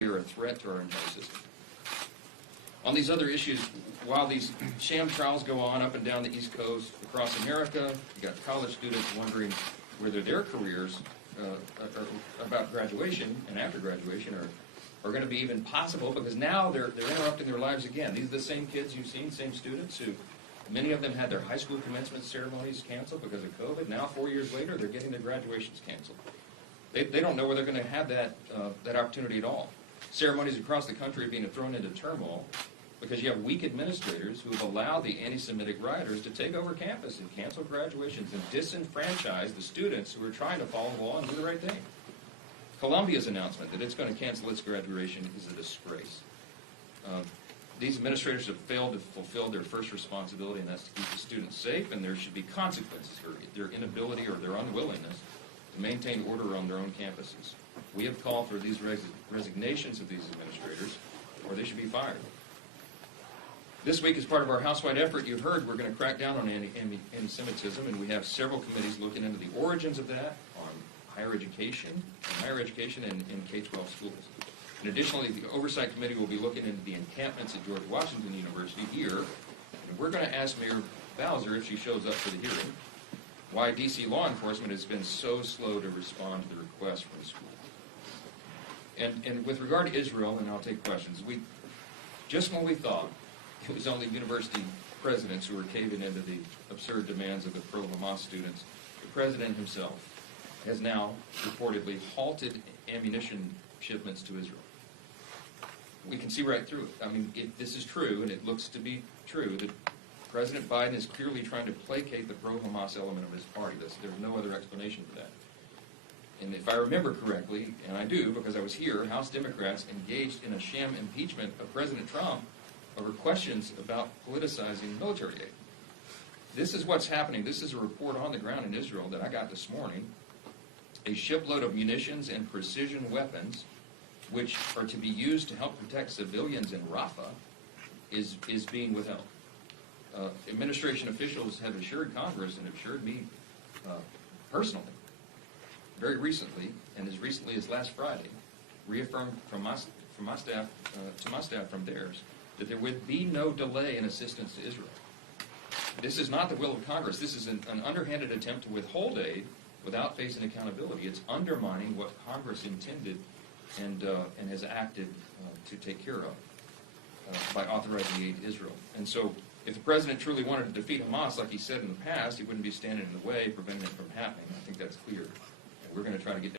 are a threat to our entire system. On these other issues, while these sham trials go on up and down the East Coast, across America, you got college students wondering whether their careers about graduation and after graduation are going to be even possible, because now they're interrupting their lives again. These are the same kids you've seen, same students who, many of them had their high school commencement ceremonies canceled because of COVID. Now, 4 years later, they're getting their graduations canceled. They don't know where they're going to have that opportunity at all. Ceremonies across the country are being thrown into turmoil because you have weak administrators who have allowed the anti-Semitic rioters to take over campus and cancel graduations and disenfranchise the students who are trying to follow the law and do the right thing. Columbia's announcement that it's going to cancel its graduation is a disgrace. These administrators have failed to fulfill their first responsibility, and that's to keep the students safe, and there should be consequences for their inability or their unwillingness to maintain order on their own campuses. We have called for these resignations of these administrators, or they should be fired. This week, as part of our house-wide effort, you've heard we're going to crack down on anti-Semitism, and we have several committees looking into the origins of that on higher education and K-12 schools. And additionally, the Oversight Committee will be looking into the encampments at George Washington University here. And we're going to ask Mayor Bowser, if she shows up for the hearing, why D.C. law enforcement has been so slow to respond to the request from the school. And with regard to Israel, and I'll take questions, just when we thought it was only university presidents who were caving into the absurd demands of the pro-Hamas students, the president himself has now reportedly halted ammunition shipments to Israel. We can see right through it. I mean, if this is true, and it looks to be true, that President Biden is clearly trying to placate the pro-Hamas element of his party. There's no other explanation for that. And if I remember correctly, and I do because I was here, House Democrats engaged in a sham impeachment of President Trump over questions about politicizing military aid. This is what's happening. This is a report on the ground in Israel that I got this morning. A shipload of munitions and precision weapons, which are to be used to help protect civilians in Rafah, is being withheld. Administration officials have assured Congress and have assured me personally, very recently, and as recently as last Friday, reaffirmed from my staff to my staff from theirs, that there would be no delay in assistance to Israel. This is not the will of Congress. This is an underhanded attempt to withhold aid without facing accountability. It's undermining what Congress intended and has acted to take care of by authorizing aid to Israel. And so, if the president truly wanted to defeat Hamas, like he said in the past, he wouldn't be standing in the way, preventing it from happening. I think that's clear. And we're going to try to get